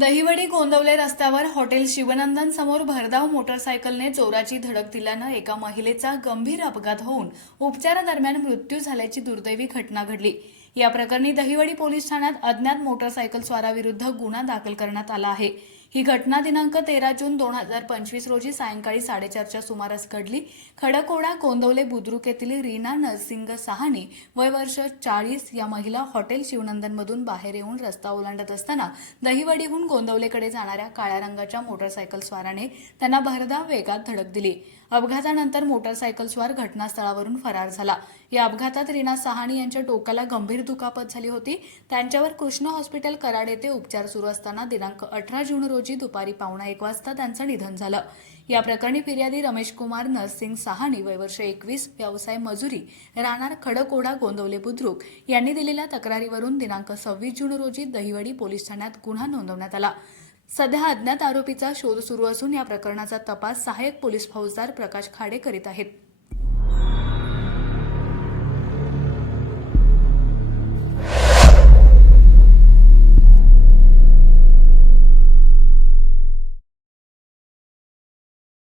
दहिवडी गोंदवले रस्त्यावर हॉटेल शिवनंदन समोर भरधाव मोटरसायकलने चोराची धडक दिल्यानं एका महिलेचा गंभीर अपघात होऊन उपचारादरम्यान मृत्यू झाल्याची दुर्दैवी घटना घडली. या प्रकरणी दहिवडी पोलीस ठाण्यात अज्ञात मोटरसायकल स्वाराविरुद्ध गुन्हा दाखल करण्यात आला आहे. ही घटना दिनांक तेरा जून दोन हजार पंचवीस रोजी सायंकाळी साडेचारच्या सुमारास घडली. खडकोडा गोंदवले बुद्रुक येथील रीना नरसिंग सहाने वय वर्ष चाळीस या महिला हॉटेल शिवनंदनमधून बाहेर येऊन रस्ता ओलांडत असताना दहिवडीहून गोंदवलेकडे जाणाऱ्या काळ्या रंगाच्या मोटरसायकल स्वाराने त्यांना भरधाव वेगात धडक दिली. अपघातानंतर मोटारसायकलस्वार घटनास्थळावरून फरार झाला. या अपघातात रीना सहानी यांच्या डोक्याला गंभीर दुखापत झाली होती. त्यांच्यावर कृष्ण हॉस्पिटल कराड येथे उपचार सुरू असताना दिनांक अठरा जून रोजी दुपारी पावणा एक वाजता त्यांचं निधन झालं. या प्रकरणी फिर्यादी रमेश कुमार नरसिंग सहानी वयवर्ष एकवीस व्यवसाय मजुरी राहणार खडकोडा गोंदवले बुद्रुक यांनी दिलेल्या तक्रारीवरून दिनांक सव्वीस जून रोजी दहिवडी पोलीस ठाण्यात गुन्हा नोंदवण्यात आला. सध्या अज्ञात आरोपीचा शोध सुरू असून या प्रकरणाचा तपास सहाय्यक पोलीस फौजदार प्रकाश खाडे करीत आहेत.